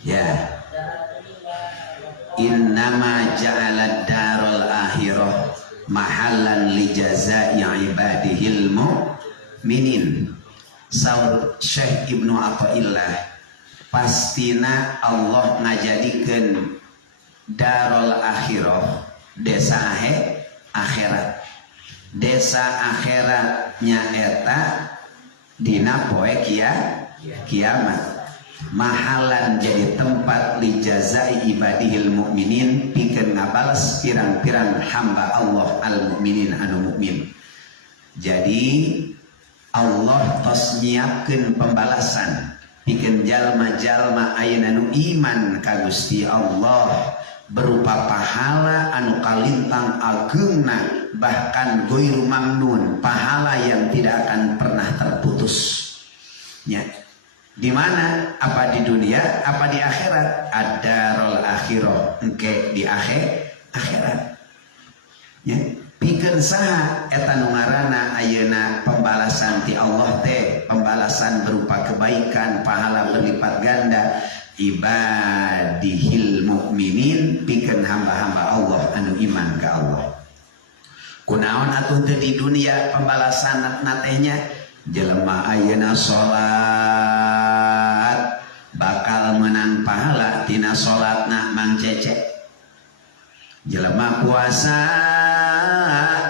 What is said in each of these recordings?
Ya, innama ja'alad darul akhirah mahallan li jazai ibadihil mu'minin. Saur Syekh Ibnu Athaillah, pastina Allah ngajadikeun darul akhirah desa akhirat. Desa akhiratnya eta dina poe kiamat. Mahalan jadi tempat li jazai ibadihil mu'minin, pikeun ngabales pirang-pirang hamba Allah al mu'minin anu mukmin. Jadi Allah tos nyiapkeun pembalasan pikeun jalma-jalma ayeuna nu iman ka Gusti Allah berupa pahala anu kalintang ageungna, bahkan ghairu mamnun, pahala yang tidak akan pernah terputus. Ya. Di mana? Apa di dunia, apa di akhirat? Ad-darul akhirah, engke di akhirat. Ya. Pikeun saha eta nu ngaranna ayeuna pembalasan ti Allah teh, pembalasan berupa kebaikan, pahala berlipat ganda. Ibadihil mu'minin, pikeun hamba-hamba Allah anu iman ka Allah. Kunaon atuh teu di dunia pembalasan natehnya? Jelema ayeuna salat bakal menang pahala tina salatna Mang Cece. Jelema puasa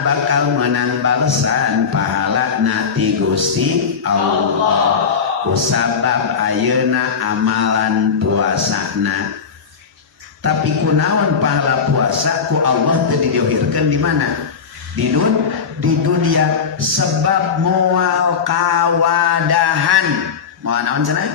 bakal menang balesan pahala ti Gusti Allah. Kusabab ayeuna amalan puasana. Tapi kunaon pahala puasa ku Allah teu didiohirkeun di mana? Di dunia, sebab moal kawadahan. Moal naon cenah?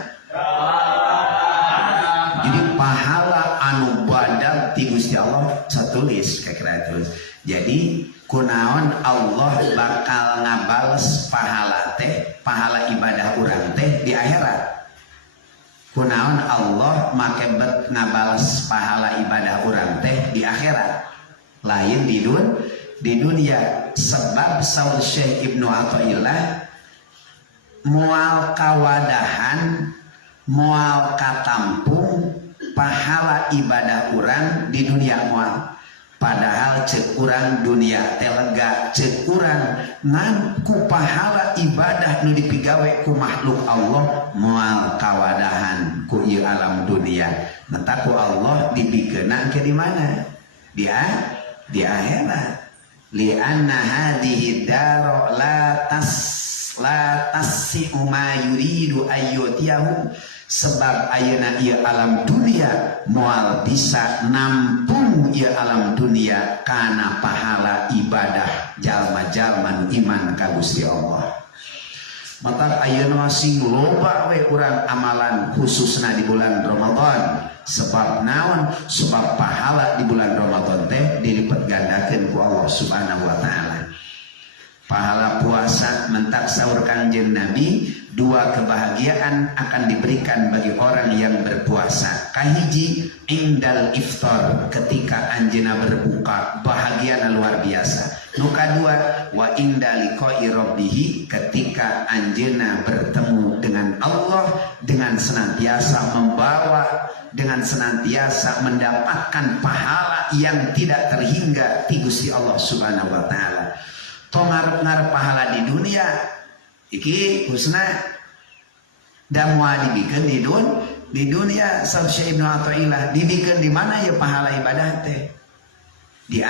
Jadi pahala anu badag ti Gusti Allah satulis kira-kira tulis. Jadi kunaon Allah bakal ngabales pahala teh, pahala ibadah urang teh di akhirat. Kunaon Allah make bet ngabales pahala ibadah urang teh di akhirat. Lain di dunia, sebab saur Syekh Ibnu Athaillah moal kawadahan, moal katampung pahala ibadah urang di dunia moal. Padahal cek urang dunia teh lega, cek urang ngan ku pahala ibadah nu dipigawe ku makhluk Allah moal kawadahan ku ieu alam dunia. Mata ku Allah dibikeuna ke di mana? Di akhirat. Li'anna hadhihi dar la tasi'u ma yuridu ayyutiyahu, sebab ayeuna ieu alam dunia moal bisa nampung ieu alam dunia kana pahala ibadah jalma-jalma nu iman ka Gusti Allah. Mata ayeuna sing loba we urang amalan khususna di bulan Ramadan. Sebab naon? Sebab pahala di bulan Ramadan teh dilipat gandakeun ku Allah Subhanahu wa taala. Pahala puasa mentak saur Kanjeng Nabi, dua kebahagiaan akan diberikan bagi orang yang berpuasa. Kahiji indal iftar, ketika anjeuna berbuka, bahagia luar biasa. Nu kadua wa inda liqa'i rabbih, ketika anjeuna bertemu dengan Allah dengan senantiasa membawa, dengan senantiasa mendapatkan pahala yang tidak terhingga ti Gusti Allah Subhanahu wa taala. Tong ngarep pahala di dunia iki husna da moal dibikeun di dunia. Saur Syekh Ibnu Athaillah, dibikeun di mana ya pahala ibadah teh? Di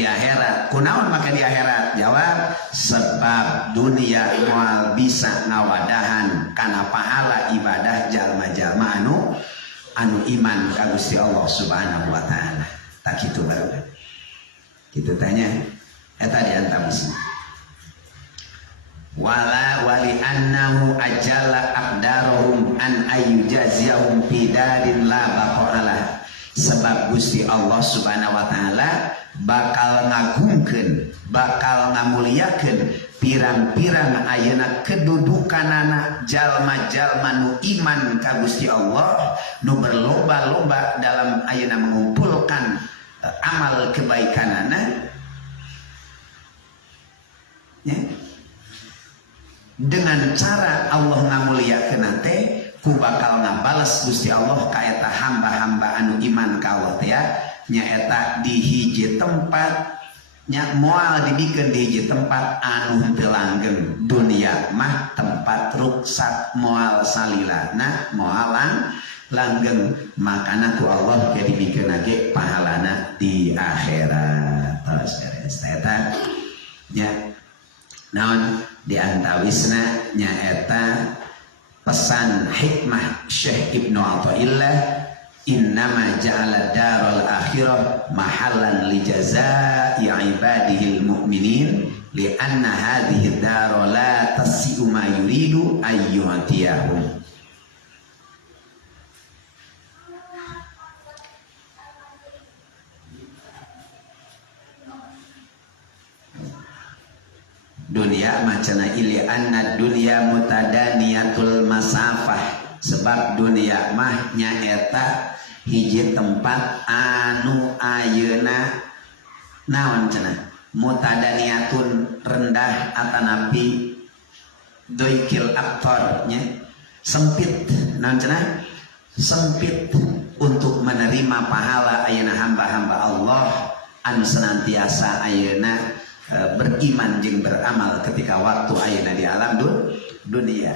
akhirat. Kunaon maka di akhirat? Jawab, sebab dunia moal bisa ngawadahan kana pahala ibadah jalma-jalma anu iman ka Gusti Allah Subhanahu wa taala. Tak kitu baru. Kita tanya eta diantam sini. Wala wali annahu ajalla aqdaruhum an ayyujaziyahum fi darin la baqa'ala, sebab Gusti Allah Subhanahu wa taala bakal ngagungkeun, bakal ngamuliakeun pirang-pirang ayeuna kedudukanana jalma-jalma nu iman ka Gusti Allah, nu berlomba-lomba dalam ayeuna mengumpulkan amal kebaikanana. Ya. Dengan cara Allah ngamuliakeun teh ku bakal ngabales Gusti Allah ka eta hamba-hamba anu iman ka Allah teh ya nyaeta di hiji tempat nya moal dibikeun di hiji tempat anu teu langgeng. Dunia mah tempat ruksak moal salilana moal langgeng, makana ku Allah jadi dibikeun ge pahalana di akhirat. Terus beres eta nya naon di antawisna nyaeta pesan hikmah Syekh Ibnu Athaillah, innama ja'ala darul akhirah mahallan li jazaa'i ibadihil mu'minin li'anna hadhihi dar la tasi'u ma yuridu ayyu'tiyahum. Dunia macana ili anna dunia mutadaniyatul masafah, sebab dunia mah nyaeta hiji tempat anu ayeuna naon cenah mutadaniyatun rendah atanapi doikil aktor nya sempit, naon cenah sempit untuk menerima pahala ayeuna hamba-hamba Allah anu senantiasa ayeuna beriman jeung beramal ketika waktu ayeuna di alam dunia.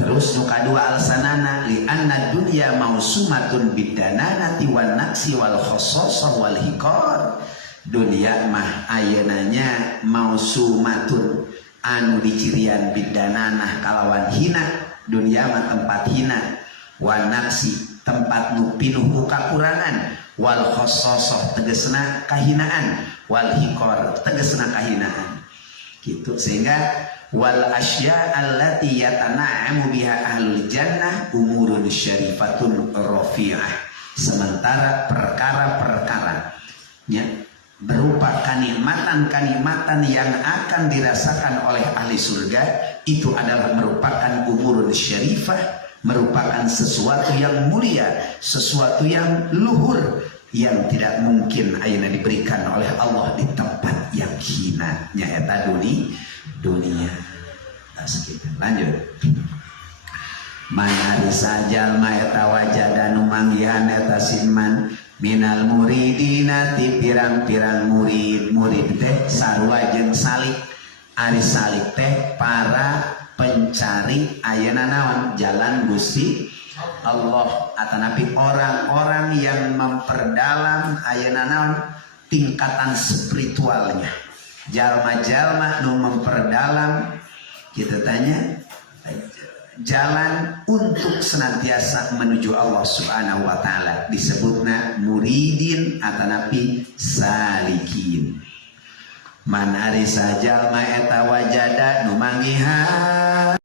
Terus nu kadua alsanana li anna dunya mausumatun bidananati wan naqsi wal khassasah wal hikar. Dunia mah ayeuna nya mausumatun anu dicirian bidananah kalawan hina. Dunia mah tempat hina, wan naqsi tempat nu pinuh ku kakurangan, wal khassasah tegasna kahinaan, wal hikar tegasna kahinaan. Gitu sehingga wal asya allati yatana'amu biha ahlul jannah umurun syarifatun rafi'ah. Sementara perkara-perkara ya, berupa kanikmatan-kanikmatan yang akan dirasakan oleh ahli surga itu adalah merupakan umurun syarifah, merupakan sesuatu yang mulia, sesuatu yang luhur yang tidak mungkin ayeuna diberikan oleh Allah di tempat yang hina nyaeta dunia. Lanjut. Manari sajal maeta wajada nu manggihan eta sinman minal muridina ti pirang-pirang murid teh sarua jeung salik. Ari salik teh para pencari ayeuna naon jalan Gusti Allah, atanapi orang-orang yang memperdalam ayeuna naon tingkatan spiritualnya, jalma-jalma nu memperdalam kita tanya jalan untuk senantiasa menuju Allah Subhanahu wa taala, disebutna muridin atanapi salikin. Man ari sajal ma eta wajada nu manggihan